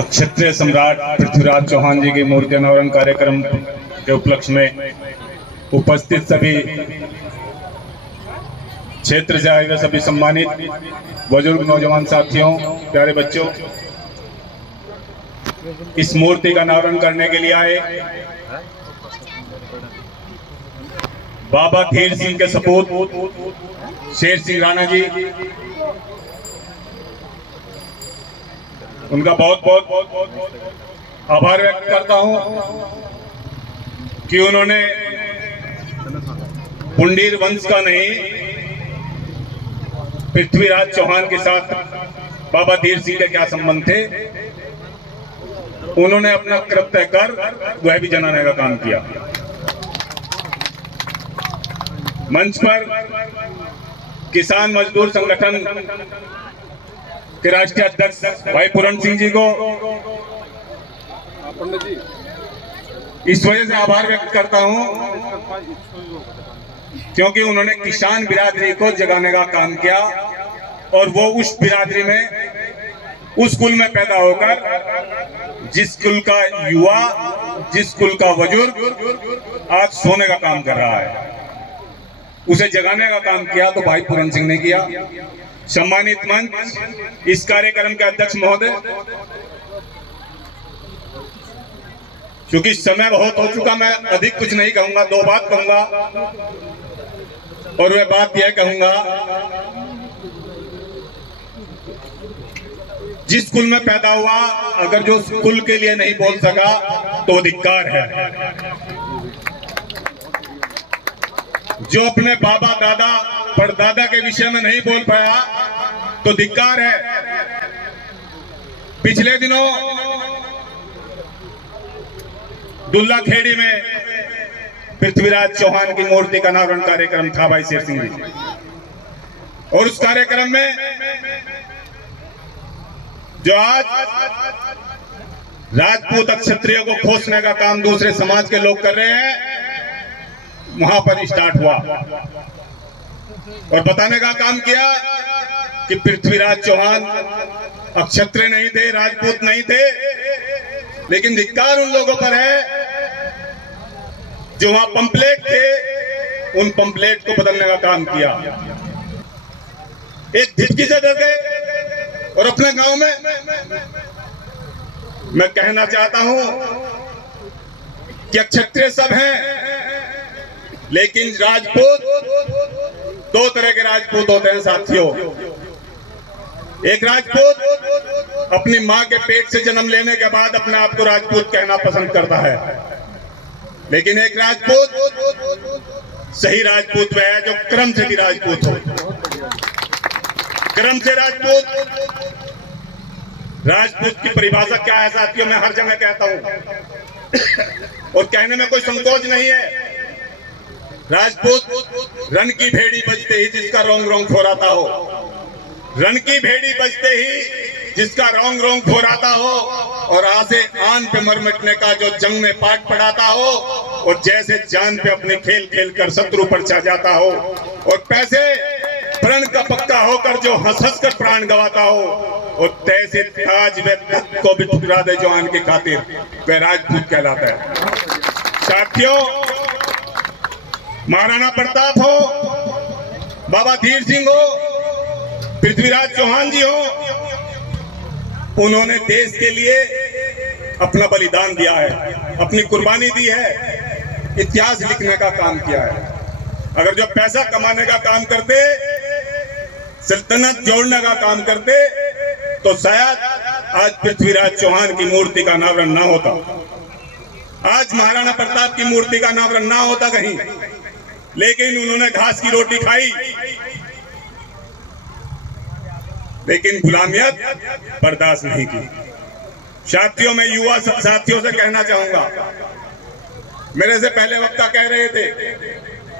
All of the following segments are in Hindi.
क्षत्रिय सम्राट पृथ्वीराज चौहान जी की मूर्ति अनावरण कार्यक्रम के उपलक्ष्य में उपस्थित सभी क्षेत्र से आए हुए सभी सम्मानित बुजुर्ग नौजवान साथियों, प्यारे बच्चों, इस मूर्ति का अनावरण करने के लिए आए बाबा धीर सिंह के सपूत शेर सिंह राणा जी, उनका बहुत बहुत आभार व्यक्त करता हूं कि उन्होंने पुंडीर वंश का नहीं, पृथ्वीराज चौहान के साथ बाबा धीर सिंह के क्या संबंध थे, उन्होंने अपना कर्तव्य कर वह भी जनाने का काम किया। मंच पर किसान मजदूर संगठन के राष्ट्रीय अध्यक्ष भाई पूरण सिंह जी को इस वजह से आभार व्यक्त करता हूं क्योंकि उन्होंने किसान बिरादरी को जगाने का काम किया और वो उस बिरादरी में, उस कुल में पैदा होकर जिस कुल का युवा, जिस कुल का बुजुर्ग आज सोने का काम कर रहा है, उसे जगाने का काम किया तो भाई पूरण सिंह ने किया। सम्मानित मंच, इस कार्यक्रम के अध्यक्ष महोदय, क्योंकि समय बहुत हो चुका, मैं अधिक कुछ नहीं कहूंगा, दो बात कहूंगा और वह बात यह कहूंगा, जिस कुल में पैदा हुआ अगर जो उस कुल के लिए नहीं बोल सका तो धिक्कार है। जो अपने बाबा दादा परदादा के विषय में नहीं बोल पाया तो धिक्कार है। पिछले दिनों दुल्ला खेड़ी में पृथ्वीराज चौहान की मूर्ति का अनावरण कार्यक्रम था भाई शेर सिंह जी, और उस कार्यक्रम में जो आज राजपूत क्षत्रिय को खोसने का काम दूसरे समाज के लोग कर रहे हैं, वहां पर स्टार्ट हुआ और बताने का काम किया कि पृथ्वीराज चौहान क्षत्रिय नहीं थे, राजपूत नहीं थे, लेकिन धिक्कार उन लोगों पर है जो वहां पंपलेट थे, उन पंपलेट को बदलने का काम किया। एक धिक्की से डर गए और अपने गांव में मैं कहना चाहता हूं कि क्षत्रिय सब हैं, लेकिन राजपूत दो तरह के राजपूत होते हैं साथियों। एक राजपूत अपनी मां के पेट से जन्म लेने के बाद अपने आप को राजपूत कहना पसंद करता है, लेकिन एक राजपूत सही राजपूत वह है जो क्रम से भी राजपूत हो। क्रम से राजपूत की परिभाषा क्या है साथियों, मैं हर जगह कहता हूं और कहने में कोई संकोच नहीं है। राजपूत रन की भेड़ी बजते ही जिसका रोंग रोंग फोराता हो, रन की भेड़ी बजते ही जिसका रोंग रोंग फोराता हो, और आसे आन पे मर मिटने का जो जंग में पाठ पढ़ाता हो, और जैसे जान पे अपने खेल खेल कर शत्रु पर छा जाता हो, और पैसे प्रण का पक्का होकर जो हंस हंस कर प्राण गवाता हो, और तैसे ताज व तख्त को भी ठुकरा दे जवान की खातिर, वह राजपूत कहलाता है। साथियों, महाराणा प्रताप हो, बाबा धीर सिंह हो, पृथ्वीराज चौहान जी हो, उन्होंने देश के लिए अपना बलिदान दिया है, अपनी कुर्बानी दी है, इतिहास लिखने का काम किया है। अगर जो पैसा कमाने का काम करते, सल्तनत जोड़ने का काम करते, तो शायद आज पृथ्वीराज चौहान की मूर्ति का अनावरण ना होता, आज महाराणा प्रताप की मूर्ति का अनावरण ना होता कहीं, लेकिन उन्होंने घास की रोटी खाई, लेकिन गुलामियत बर्दाश्त नहीं की। साथियों, मैं युवा साथियों से कहना चाहूंगा, मेरे से पहले वक्ता कह रहे थे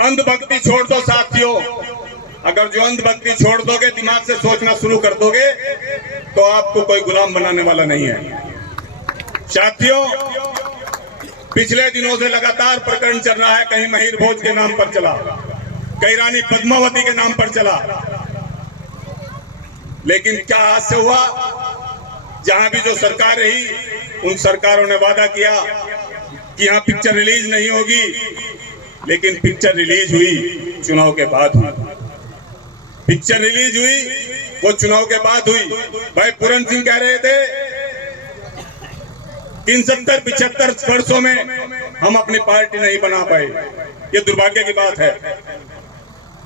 अंधभक्ति छोड़ दो साथियों। अगर जो अंधभक्ति छोड़ दोगे, दिमाग से सोचना शुरू कर दोगे, तो आपको कोई गुलाम बनाने वाला नहीं है। साथियों, पिछले दिनों से लगातार प्रकरण चल रहा है, कहीं महिर भोज के नाम पर चला, कहीं रानी पद्मावती के नाम पर चला, लेकिन क्या आज से हुआ, जहां भी जो सरकार रही उन सरकारों ने वादा किया कि यहाँ पिक्चर रिलीज नहीं होगी, लेकिन पिक्चर रिलीज हुई चुनाव के बाद हुई। पिक्चर रिलीज हुई वो चुनाव के बाद हुई। भाई पूरन सिंह कह रहे थे 75 वर्षों में हम अपनी पार्टी नहीं बना पाए। ये दुर्भाग्य की बात है।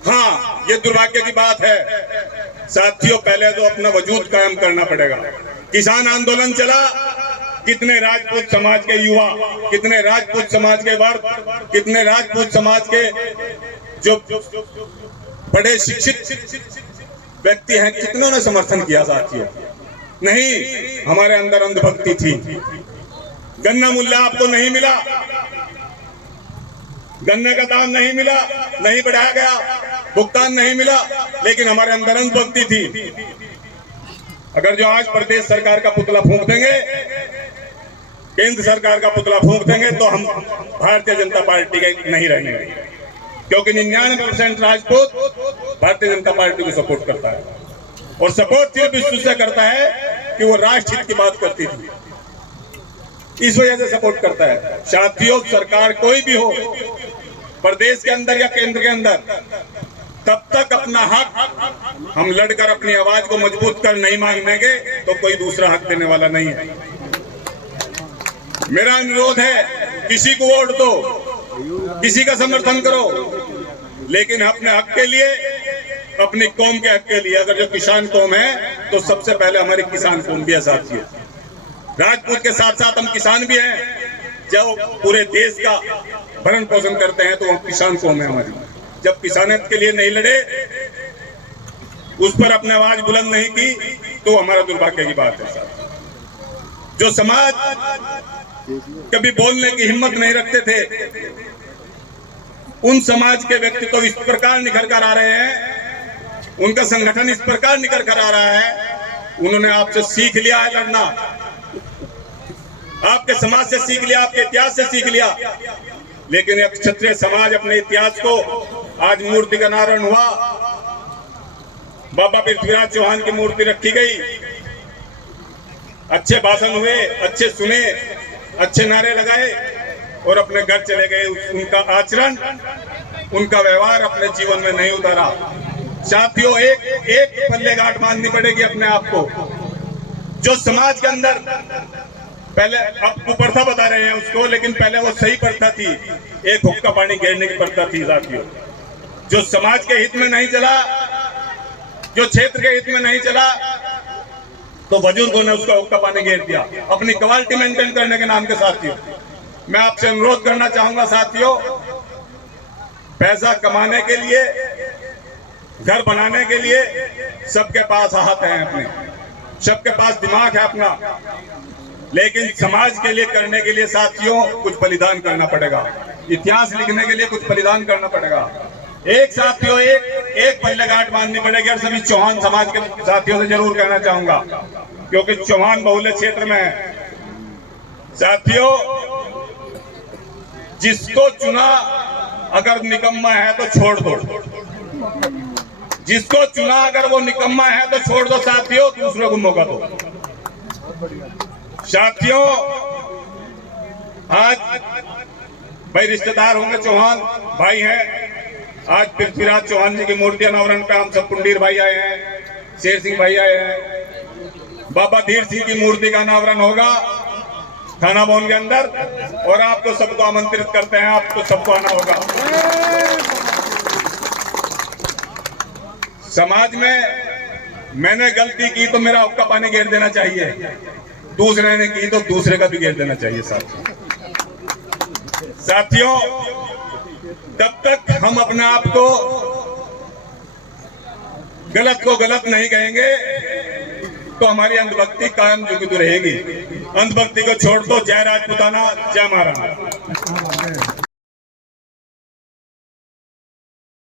हाँ, ये दुर्भाग्य की बात है साथियों। पहले तो अपना वजूद कायम करना पड़ेगा। किसान आंदोलन चला, कितने राजपूत समाज के युवा, कितने राजपूत समाज के वर्ग, कितने राजपूत समाज के जो बड़े शिक्षित व्यक्ति हैं, कितनों ने समर्थन किया साथियों। नहीं, हमारे अंदर अंधभक्ति थी। गन्ना मूल्य आपको नहीं मिला, गन्ने का दाम नहीं मिला, नहीं बढ़ाया गया, भुगतान नहीं मिला, लेकिन हमारे अंदर अंधभक्ति थी। अगर जो आज प्रदेश सरकार का पुतला फूंक देंगे, केंद्र सरकार का पुतला फूंक देंगे, तो हम भारतीय जनता पार्टी के नहीं रहेंगे, क्योंकि 99% राजपूत भारतीय जनता पार्टी को सपोर्ट करता है। और सपोर्ट सिर्फ इस से करता है कि वो राष्ट्र हित की बात करती थी, इस वजह से सपोर्ट करता है। साथियों, सरकार कोई भी हो, प्रदेश के अंदर या केंद्र के अंदर, तब तक अपना हक हम लड़कर अपनी आवाज को मजबूत कर नहीं मांगेंगे तो कोई दूसरा हक देने वाला नहीं है। मेरा अनुरोध है, किसी को वोट दो, किसी का समर्थन करो, लेकिन अपने हक के लिए, अपनी कौम के हक के लिए। अगर जो किसान कौम है तो सबसे पहले हमारी किसान कौम भी है साथियों। राजपूत के साथ साथ हम किसान भी हैं। जब पूरे देश का भरण पोषण करते हैं तो हम किसान कौम है हमारी। जब किसानियत के लिए नहीं लड़े, उस पर अपने आवाज बुलंद नहीं की, तो हमारा दुर्भाग्य की बात है। जो समाज कभी बोलने की हिम्मत नहीं रखते थे, उन समाज के व्यक्ति तो इस प्रकार निखर कर आ रहे हैं, उनका संगठन इस प्रकार निखर कर आ रहा है। उन्होंने आपसे सीख लिया है लड़ना, आपके समाज से सीख लिया, आपके इतिहास से सीख लिया। लेकिन एक क्षत्रिय समाज अपने इतिहास को, आज मूर्ति का अनावरण हुआ, बाबा पृथ्वीराज चौहान की मूर्ति रखी गई, अच्छे भाषण हुए, अच्छे सुने, अच्छे नारे लगाए और अपने घर चले गए। उनका आचरण, उनका व्यवहार अपने जीवन में नहीं उतारा। साथियों, एक पल्ले गांठ बांधनी पड़ेगी अपने आप को। जो समाज के अंदर पहले, अब कुप्रथा बता रहे हैं उसको, लेकिन पहले वो सही प्रथा थी, एक हुक्का पानी घेरने की प्रथा थी साथियों। जो समाज के हित में नहीं चला, जो क्षेत्र के हित में नहीं चला, तो बुजुर्गों ने उसका हुक्का पानी घेर दिया अपनी क्वालिटी मेंटेन करने के नाम के। साथियों, मैं आपसे अनुरोध करना चाहूंगा साथियों, पैसा कमाने के लिए, घर बनाने के लिए सबके पास हाथ है अपने, सबके पास दिमाग है अपना, लेकिन समाज के लिए करने के लिए साथियों कुछ बलिदान करना पड़ेगा। इतिहास लिखने के लिए कुछ बलिदान करना पड़ेगा। एक साथियों, एक पल्ले गांठ बांधनी पड़ेगी। और सभी चौहान समाज के साथियों से जरूर कहना चाहूंगा, क्योंकि चौहान बहुल्य क्षेत्र में है। साथियों, जिसको चुना अगर निकम्मा है तो छोड़ दो, जिसको चुना अगर वो निकम्मा है तो छोड़ दो साथियों, दूसरों को मौका दो। साथियों, आज भाई रिश्तेदार होंगे, चौहान भाई हैं। आज पृथ्वीराज चौहान जी की मूर्ति अनावरण पे हम सब कुंडीर भाई आए हैं, शेर सिंह भाई आए हैं। बाबा धीर सिंह की मूर्ति का अनावरण होगा थाना भवन के अंदर, और आपको सबको आमंत्रित करते हैं, आपको सबको आना होगा। समाज में मैंने गलती की तो मेरा हुक्का पानी घेर देना चाहिए, दूसरे ने की तो दूसरे का भी घेर देना चाहिए। साथियों, तब तक हम अपने आप को गलत नहीं कहेंगे तो हमारी अंधभक्ति कायम जुगित रहेगी। अंधभक्ति को छोड़ दो। जय राजपूताना, जय महाराणा।